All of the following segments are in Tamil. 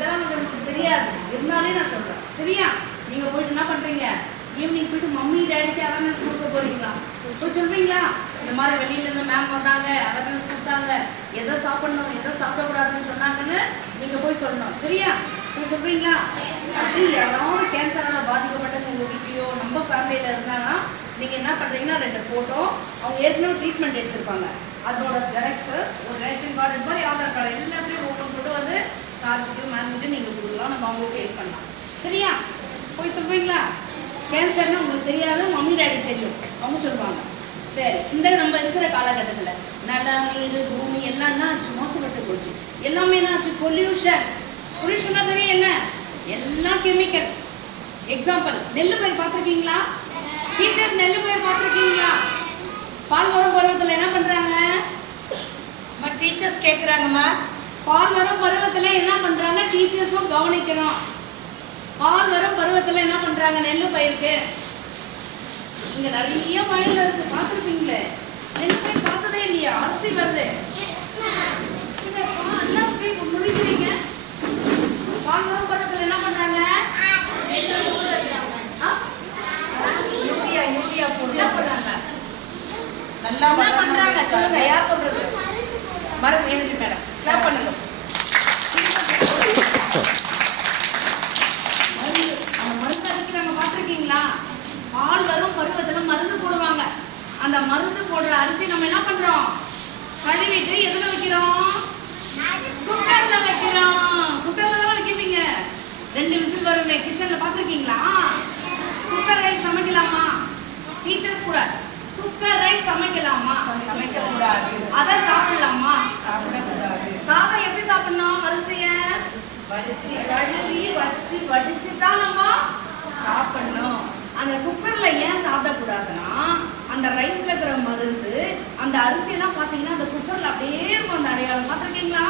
இதெல்லாம் வந்து எனக்கு தெரியாது, இருந்தாலே நான் சொல்கிறேன். சரியா? நீங்கள் போயிட்டு என்ன பண்ணுறீங்க, ஈவினிங் போயிட்டு மம்மி டேடிக்கு அவேர்னஸ் கொடுக்க போகிறீங்களா? போய் சொல்கிறீங்களா, இந்த மாதிரி வெளியிலேருந்து மேம் வந்தாங்க, அவேர்னஸ் கொடுத்தாங்க, எதை சாப்பிடணும் எதை சாப்பிடக்கூடாதுன்னு சொன்னாங்கன்னு நீங்கள் போய் சொல்லணும். சரியா? போய் சொல்கிறீங்களா? அப்படி யாராவது கேன்சரால் பாதிக்கப்பட்டது உங்கள் வீட்லேயோ நம்ம ஃபேமிலியில் இருந்தாங்கன்னா நீங்கள் என்ன பண்ணுறீங்கன்னா 2 ஃபோட்டோ, அவங்க ஏற்கனவே ட்ரீட்மெண்ட் எடுத்திருப்பாங்க, அதோட ஜெராக்ஸு, ஒரு ரேஷன் கார்டு, இது மாதிரி ஆதார் கார்டு எல்லாத்தையும் ஓப்பன் போட்டு வந்து சார்கிட்ட மேம்கிட்ட நீங்கள் கொடுக்கலாம், நம்ம அவங்களுக்கு ஹெல்ப் பண்ணலாம். சரியா? போய் சொல்கிறீங்களா? கேன்சர்னு உங்களுக்கு தெரியாது, மம்மி டேடி தெரியும், அவங்க சொல்லுவாங்க. சரி, இந்த நம்ம இருக்கிற காலகட்டத்தில் நிலம் நீர் பூமி எல்லாம் என்ன ஆச்சு, மாசுபட்டு போச்சு. எல்லாமே என்ன ஆச்சு, பொல்யூஷனாக தெரியும். என்ன எல்லாம் கெமிக்கல். எக்ஸாம்பிள், நெல் பயிர் பார்த்துருக்கீங்களா? டீச்சர்ஸ் நெல் பயிர் பார்த்துருக்கீங்களா? பால் வரும் பருவத்தில் என்ன பண்ணுறாங்க? டீச்சர்ஸ் கேட்குறாங்கம்மா. பால் வரும் பருவத்தில் என்ன பண்ணுறாங்க? டீச்சர்ஸும் கவனிக்கணும். பால் வரும் பருவத்தில் என்ன பண்ணுறாங்க? நெல் பயிருக்கு இங்கே நிறைய வயலில் இருக்குது, பார்த்துருப்பீங்களே. நெல் பயிர் பார்த்ததே இல்லையா? அரிசி வருது, எல்லாம் முடிக்கிறீங்க. பால் வரும் பருவத்தில் என்ன பண்ணுறாங்க? யூரியா போடுறாங்க. நல்லா என்ன பண்ணுறாங்க சொல்லுங்க, யார் சொல்கிறது? மருந்து எழுதி மேலே கிளாப் பண்ணுங்க. அந்த மருந்து அடிக்கிறாங்க, பார்த்துருக்கீங்களா? பால் வரும் பருவத்தில் மருந்து போடுவாங்க. அந்த மருந்து போடுற அரிசி நம்ம என்ன பண்ணுறோம்? கழுவிட்டு எதில் வைக்கிறோம்? குக்கரில் வைக்கிறோம். குக்கரில் தான் வைக்கிறீங்க. 2 விசில் வருமே, கிச்சனில் பார்த்துருக்கீங்களா? குக்கர் ரைஸ் சமைக்கலாமா? டீச்சர்ஸ் கூட குக்கர் ரைஸ் சமைக்கலாமா? சமைக்கக்கூடாது. அதை சாப்பிடலாமா? சாப்பிடக்கூடாது. சாதம் எப்படி சாப்பிடணும்? அரிசியை வடிச்சு தான் நம்ம சாப்பிடணும். அந்த குக்கரில் ஏன் சாப்பிடக்கூடாதுன்னா, அந்த ரைஸில் இருக்கிற மருந்து, அந்த அரிசியெல்லாம் பார்த்தீங்கன்னா அந்த குக்கரில் அப்படியே இருக்கும். அந்த அடையாளம் பார்த்துருக்கீங்களா?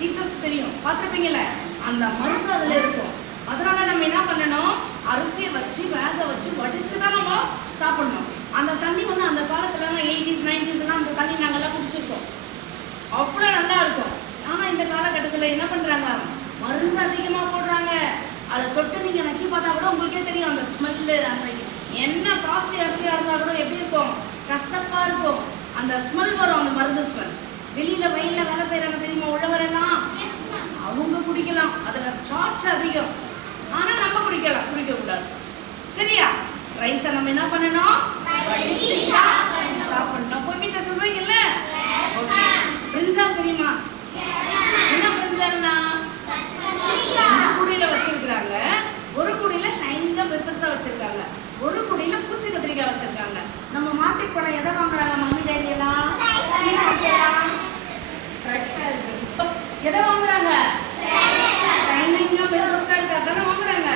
டீச்சர்ஸ் தெரியும், பார்த்துருப்பீங்களே. அந்த மருந்து அதில் இருக்கும். அதனால நம்ம என்ன பண்ணணும்? அரிசியை வச்சு வேக வச்சு வடிச்சு தான் நம்ம சாப்பிடணும். அந்த தண்ணி வந்து அந்த காலத்துலலாம் 80s 90s அந்த தண்ணி நாங்கள்லாம் குடிச்சிருக்கோம், அவ்வளோ நல்லா இருக்கும். ஆனால் இந்த காலகட்டத்தில் என்ன பண்ணுறாங்க? மருந்து அதிகமாக போடுறாங்க. அதை தொட்டு நீங்கள் நக்கி பார்த்தா கூட உங்களுக்கே தெரியும் அந்த ஸ்மெல்லு. அந்த என்ன காஸ்ட்லி அரிசியாக இருந்தால் கூட எப்படி இருக்கும்? கசப்பாக இருக்கும். அந்த ஸ்மெல் வரும், அந்த மருந்து ஸ்மெல். வெளியில் வயலில் வேலை செய்கிறாங்க தெரியுமா உழவரெல்லாம், அவங்க குடிக்கலாம், அதில் ஸ்டார்ச் அதிகம். ஆனால் நம்ம குடிக்கக்கூடாது. சரியா? ரைஸை நம்ம என்ன பண்ணணும்? சாப்பிடணும். போய் வீட்டில் சொல்லுவீங்கல்ல. ஓகே. பிரிஞ்சால் தெரியுமா? என்ன பிரிஞ்சால்னா? குடியில் வச்சிருக்கிறாங்க, ஒரு குடியில் ஷைனிங்காக பெருசாக வச்சிருக்காங்க, ஒரு குடியில் பூச்சி கத்திரிக்காய் வச்சிருக்காங்க. நம்ம மார்க்கெட் போனால் எதை வாங்குறாங்க? மம்மி டேடி எல்லாம் ஃப்ரெஷ்ஷாக இருக்கு. எதை வாங்குறாங்க? ஷைனிங்காக பெருசாக இருக்கா தானே வாங்குறாங்க.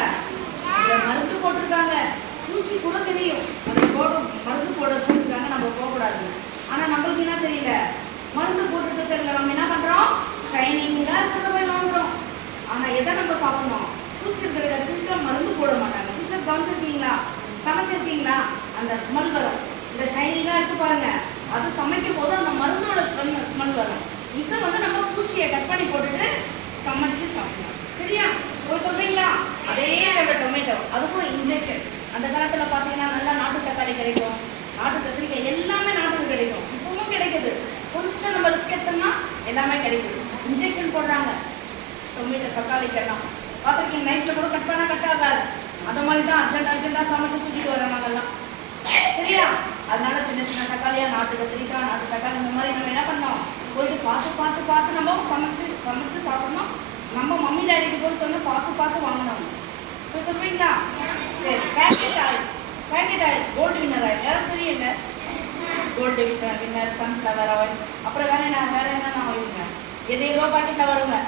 இதில் மருந்து போட்டிருக்காங்க, பூச்சி கூட தெரியும். அது மருந்து போட்டிருக்காங்க, நம்ம போகக்கூடாது. ஆனால் நம்மளுக்கு என்ன தெரியல, மருந்து போட்டுட்டு தெரியல. நம்ம என்ன பண்ணுறோம்? ஷைனிங்காக இருக்கிறத போய் வாங்குறோம். ஆனால் எதை நம்ம சாப்பிடணும்? பூச்சி இருக்கிற இடத்துக்கு மருந்து போட மாட்டாங்க. டீச்சர் கவனிச்சிருக்கீங்களா? சமைச்சிருக்கீங்களா? அந்த ஸ்மெல் வரும். இந்த ஷைனிங்காக இருக்கு பாருங்க, அது சமைக்கும் போது அந்த மருந்தோட ஸ்மெல் வரும். இதை வந்து நம்ம பூச்சியை கட் பண்ணி போட்டுட்டு சமைச்சு சாப்பிடலாம். சரியா? ஒரு சொல்றீங்களா? அதே டொமேட்டோ, அதுக்கும் இன்ஜெக்ஷன். அந்த காலத்தில் பார்த்தீங்கன்னா நல்லா நாட்டு தக்காளி கிடைக்கும், நாட்டு கத்திரிக்காய் எல்லாமே நாட்டுக்கு கிடைக்கும். இப்பவும் கிடைக்குது. கொஞ்சம் நம்ம ரிஸ்க் எடுத்தோம்னா எல்லாமே கிடைக்குது. இன்ஜெக்ஷன் போடுறாங்க டொமேட்டோ தக்காளிக்கெல்லாம். பார்த்துருக்கீங்க, நைட்டில் கூட கட் பண்ணால் கட் ஆகாது. அந்த மாதிரி தான் அர்ஜென்ட்டாக சமைச்சு தூக்கிட்டு வரோம் நாங்கள்லாம். சரியா? அதனால சின்ன சின்ன தக்காளியாக நாட்டு கத்திரிக்காய், நாட்டு தக்காளி இந்த மாதிரி நம்ம என்ன பண்ணோம்? போயிட்டு பார்த்து நம்ம சமைச்சு சாப்பிடணும். நம்ம மம்மி டேடிக்கு போய் சொன்னால் பார்த்து வாங்கணும். போய் சொல்கிறீங்களா? சரி. Packet oil gold winner oil யாரும் தெரியல. கோல்டு வின்னர், சன்ஃப்ளவர் ஆயில், அப்புறம் வேற என்ன ஆயிடுங்க? ஏதோ பாக்கெட்டில் வருங்க.